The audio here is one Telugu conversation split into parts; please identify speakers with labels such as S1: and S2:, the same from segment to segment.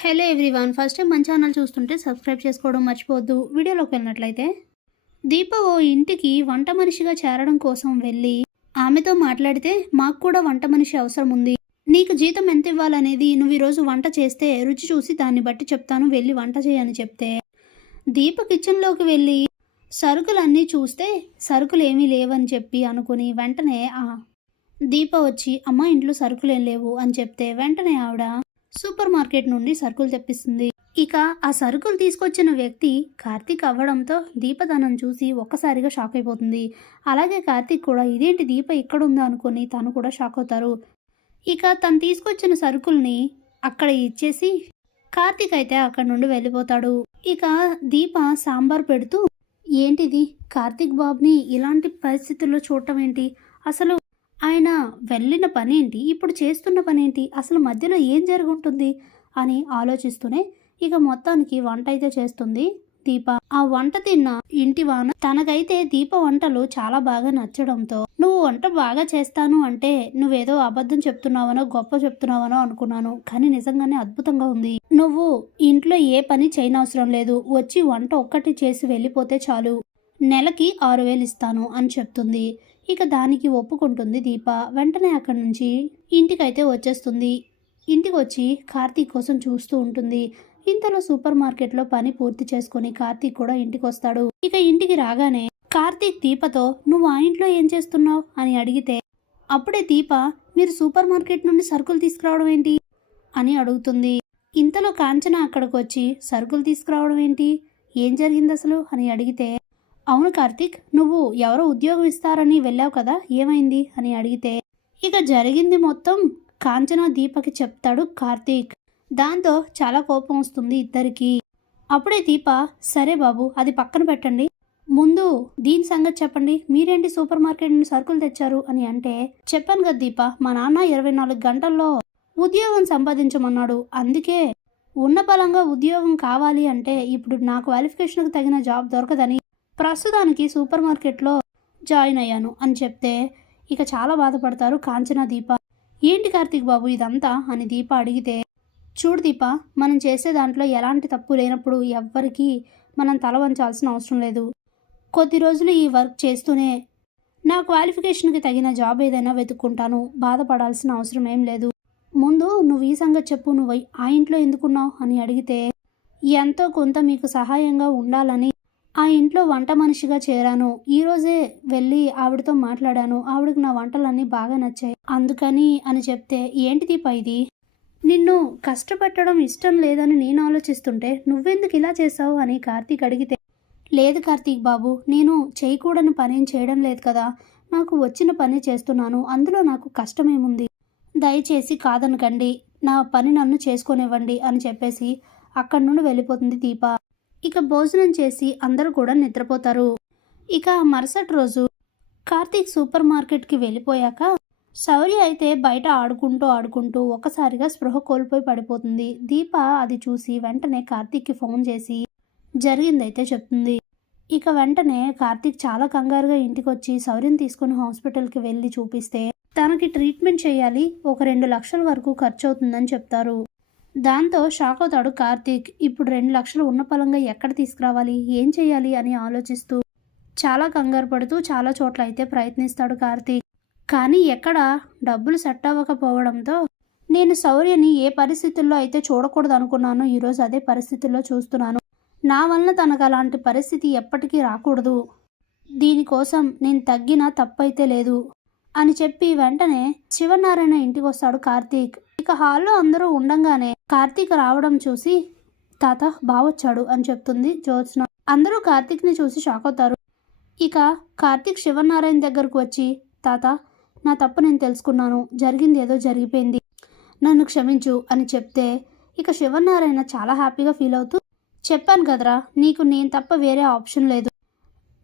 S1: Hello everyone. ఫస్ట్ టైం మన ఛానల్ చూస్తుంటే సబ్స్క్రైబ్ చేసుకోవడం మర్చిపోవద్దు. వీడియోలోకి వెళ్ళినట్లయితే దీప ఓ ఇంటికి వంట మనిషిగా చేరడం కోసం వెళ్ళి ఆమెతో మాట్లాడితే మాకు కూడా వంట మనిషి అవసరం ఉంది. నీకు జీతం ఎంత ఇవ్వాలనేది నువ్వు ఈరోజు వంట చేస్తే రుచి చూసి దాన్ని బట్టి చెప్తాను. వెళ్ళి వంట చేయని చెప్తే. దీప కిచెన్లోకి వెళ్ళి సరుకులన్నీ చూస్తే సరుకులు ఏమీ లేవని చెప్పి అనుకుని వెంటనే ఆ దీప వచ్చి అమ్మ ఇంట్లో సరుకులేం లేవు అని చెప్తే వెంటనే ఆవిడ సూపర్ మార్కెట్ నుండి సరుకులు తెప్పిస్తుంది. ఇక ఆ సరుకులు తీసుకొచ్చిన వ్యక్తి కార్తీక్ అవ్వడంతో దీపదనం చూసి ఒక్కసారిగా షాక్ అయిపోతుంది. అలాగే కార్తీక్ కూడా ఇదేంటి దీప ఇక్కడ ఉందా అనుకుని తను కూడా షాక్ అవుతారు. ఇక తను తీసుకొచ్చిన సరుకుల్ని అక్కడ ఇచ్చేసి కార్తీక్ అయితే అక్కడ నుండి వెళ్ళిపోతాడు. ఇక దీప సాంబార్ పెడుతూ ఏంటిది? కార్తీక్ బాబుని ఇలాంటి పరిస్థితుల్లో చూడటం ఏంటి? అసలు వెళ్ళిన పని ఏంటి ఇప్పుడు చేస్తున్న పని ఏంటి అసలు మధ్యలో ఏం జరుగుంటుంది? అని ఆలోచిస్తూనే ఇక మొత్తానికి వంట అయితే చేస్తుంది దీప. ఆ వంట తిన్న ఇంటి వాన తనకైతే దీప వంటలు చాలా బాగా నచ్చడంతో నువ్వు వంట బాగా చేస్తాను అంటే నువ్వేదో అబద్ధం చెప్తున్నావనో గొప్ప చెప్తున్నావనో అనుకున్నాను. కానీ నిజంగానే అద్భుతంగా ఉంది. నువ్వు ఇంట్లో ఏ పని చేయనవసరం లేదు. వచ్చి వంట ఒక్కటి చేసి వెళ్ళిపోతే చాలు. నెలకి ఆరు వేలు ఇస్తాను అని చెప్తుంది. ఇక దానికి ఒప్పుకుంటుంది దీప. వెంటనే అక్కడి నుంచి ఇంటికైతే వచ్చేస్తుంది. ఇంటికి వచ్చి కార్తీక్ కోసం చూస్తూ ఉంటుంది. ఇంతలో సూపర్ మార్కెట్లో పని పూర్తి చేసుకొని కార్తీక్ కూడా ఇంటికి వస్తాడు ఇక ఇంటికి రాగానే కార్తీక్ దీపతో నువ్వు ఆ ఇంట్లో ఏం చేస్తున్నావు? అని అడిగితే అప్పుడే దీప మీరు సూపర్ మార్కెట్ నుండి సరుకులు తీసుకురావడం ఏంటి? అని అడుగుతుంది. ఇంతలో కాంచన అక్కడికి వచ్చి సరుకులు తీసుకురావడం ఏంటి? ఏం జరిగింది అసలు అని అడిగితే అవును కార్తీక్ నువ్వు ఎవరో ఉద్యోగం ఇస్తారని వెళ్ళావు కదా ఏమైంది? అని అడిగితే ఇక జరిగింది మొత్తం కాంచన దీపకి చెప్తాడు కార్తీక్. దాంతో చాలా కోపం వస్తుంది ఇద్దరికి. అప్పుడే దీప సరే బాబు అది పక్కన పెట్టండి. ముందు దీని సంగతి చెప్పండి. మీరేంటి సూపర్ మార్కెట్ నుండి సరుకులు తెచ్చారు అని అంటే చెప్పాను కదా దీప మా నాన్న ఇరవై నాలుగు గంటల్లో ఉద్యోగం సంపాదించమన్నాడు. అందుకే ఉన్న బలంగా ఉద్యోగం కావాలి అంటే ఇప్పుడు నా క్వాలిఫికేషన్కు తగిన జాబ్ దొరకదని ప్రస్తుతానికి సూపర్ మార్కెట్లో జాయిన్ అయ్యాను అని చెప్తే ఇక చాలా బాధపడతారు కాంచన దీప. ఏంటి కార్తీక్ బాబు ఇదంతా అని దీప అడిగితే చూడు దీప మనం చేసే దాంట్లో ఎలాంటి తప్పు లేనప్పుడు ఎవ్వరికీ మనం తల వంచాల్సిన అవసరం లేదు. కొద్ది రోజులు ఈ వర్క్ చేస్తూనే నా క్వాలిఫికేషన్కి తగిన జాబ్ ఏదైనా వెతుక్కుంటాను బాధపడాల్సిన అవసరం ఏం లేదు. ముందు నువ్వు ఈ సంగతి చెప్పు నువ్వు ఆ ఇంట్లో ఎందుకున్నావు అని అడిగితే ఎంతో కొంత మీకు సహాయంగా ఉండాలని ఆ ఇంట్లో వంట మనిషిగా చేరాను. ఈరోజే వెళ్ళి ఆవిడతో మాట్లాడాను. ఆవిడకి నా వంటలన్నీ బాగా నచ్చాయి. అందుకని అని చెప్తే ఏంటి దీప ఇది? నిన్ను కష్టపెట్టడం ఇష్టం లేదని నేను ఆలోచిస్తుంటే నువ్వెందుకు ఇలా చేసావు అని కార్తీక్ అడిగితే లేదు కార్తీక్ బాబు నేను చేయకూడని పనేం చేయడం లేదు కదా. నాకు వచ్చిన పని చేస్తున్నాను. అందులో నాకు కష్టమేముంది? దయచేసి కాదనకండి. నా పని నన్ను చేసుకొనివ్వండి అని చెప్పేసి అక్కడి నుండి వెళ్ళిపోతుంది దీప. ఇక భోజనం చేసి అందరూ కూడా నిద్రపోతారు. ఇక మరుసటి రోజు కార్తీక్ సూపర్ మార్కెట్కి వెళ్ళిపోయాక శౌర్య అయితే బయట ఆడుకుంటూ ఆడుకుంటూ ఒకసారిగా స్పృహ కోల్పోయి పడిపోతుంది. దీప అది చూసి వెంటనే కార్తీక్కి ఫోన్ చేసి జరిగిందైతే చెప్తుంది. ఇక వెంటనే కార్తీక్ చాలా కంగారుగా ఇంటికి వచ్చి శౌర్యం తీసుకుని హాస్పిటల్కి వెళ్ళి చూపిస్తే తనకి ట్రీట్మెంట్ చేయాలి ఒక రెండు లక్షల వరకు ఖర్చు అవుతుందని చెప్తారు. దాంతో షాక్ అవుతాడు కార్తీక్. ఇప్పుడు రెండు లక్షలు ఉన్న పలంగా ఎక్కడ తీసుకురావాలి? ఏం చేయాలి అని ఆలోచిస్తూ చాలా కంగారు పడుతూ చాలా చోట్ల అయితే ప్రయత్నిస్తాడు కార్తీక్. కానీ ఎక్కడ? డబ్బులు సెట్ అవ్వకపోవడంతో నేను శౌర్యని ఏ పరిస్థితుల్లో అయితే చూడకూడదు అనుకున్నానో ఈరోజు అదే పరిస్థితుల్లో చూస్తున్నాను. నా వలన తనకు అలాంటి పరిస్థితి ఎప్పటికీ రాకూడదు. దీనికోసం నేను తగ్గినా తప్పైతే లేదు అని చెప్పి వెంటనే శివనారాయణ ఇంటికి వస్తాడు కార్తీక్. ఇక హాల్లో అందరూ ఉండంగానే కార్తీక్ రావడం చూసి తాత బావొచ్చాడు అని చెప్తుంది జ్యోత్స్న. అందరూ కార్తీక్ని చూసి షాక్ అవుతారు. ఇక కార్తీక్ శివనారాయణ దగ్గరకు వచ్చి తాత నా తప్పు నేను తెలుసుకున్నాను. జరిగింది ఏదో జరిగిపోయింది. నన్ను క్షమించు అని చెప్తే ఇక శివనారాయణ చాలా హ్యాపీగా ఫీల్ అవుతూ చెప్పాను కదరా నీకు నేను తప్ప వేరే ఆప్షన్ లేదు.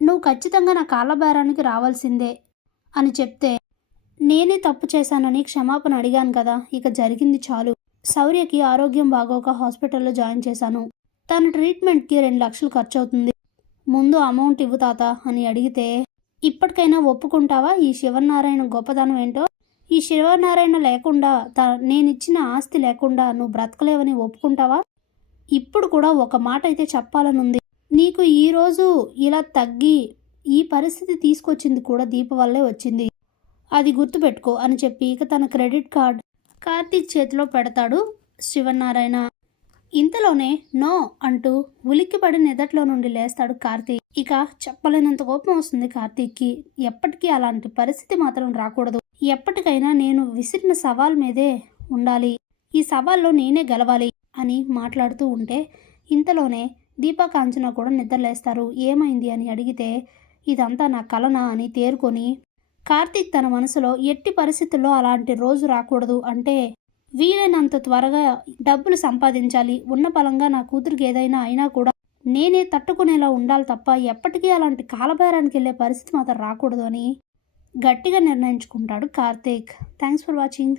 S1: నువ్వు ఖచ్చితంగా నా కాళ్ళ బేరానికి రావాల్సిందే అని చెప్తే నేనే తప్పు చేశానని క్షమాపణ అడిగాను కదా ఇక జరిగింది చాలు. శౌర్యకి ఆరోగ్యం బాగోక హాస్పిటల్లో జాయిన్ చేశాను. తన ట్రీట్మెంట్కి రెండు లక్షలు ఖర్చు అవుతుంది ముందు అమౌంట్ ఇవ్వు తాత అని అడిగితే ఇప్పటికైనా ఒప్పుకుంటావా? ఈ శివనారాయణ గొప్పతనం ఏంటో? ఈ శివనారాయణ లేకుండా త నేనిచ్చిన ఆస్తి లేకుండా నువ్వు బ్రతకలేవని ఒప్పుకుంటావా? ఇప్పుడు కూడా ఒక మాట అయితే చెప్పాలనుంది. నీకు ఈరోజు ఇలా తగ్గి ఈ పరిస్థితి తీసుకొచ్చింది కూడా దీప వల్లే వచ్చింది. అది గుర్తుపెట్టుకో అని చెప్పి ఇక తన క్రెడిట్ కార్డ్ కార్తీక్ చేతిలో పెడతాడు శివనారాయణ ఇంతలోనే నో అంటూ ఉలిక్కిపడి నిదట్లో నుండి లేస్తాడు కార్తీక్. ఇక చెప్పలేనంత కోపం వస్తుంది కార్తీక్కి. ఎప్పటికీ అలాంటి పరిస్థితి మాత్రం రాకూడదు. ఎప్పటికైనా నేను విసిరిన సవాల్ మీదే ఉండాలి. ఈ సవాల్లో నేనే గెలవాలి అని మాట్లాడుతూ ఉంటే ఇంతలోనే దీపా కాంచన కూడా నిద్రలేస్తారు. ఏమైంది అని అడిగితే ఇదంతా నా కలనా? అని తేరుకొని కార్తీక్ తన మనసులో ఎట్టి పరిస్థితుల్లో అలాంటి రోజు రాకూడదు అంటే వీలైనంత త్వరగా డబ్బులు సంపాదించాలి. ఉన్న బలంగా నా కూతురికి ఏదైనా అయినా కూడా నేనే తట్టుకునేలా ఉండాలి తప్ప ఎప్పటికీ అలాంటి కాలబేరానికి వెళ్ళే పరిస్థితి మాత్రం రాకూడదు అని గట్టిగా నిర్ణయించుకుంటాడు కార్తీక్. Thanks for watching.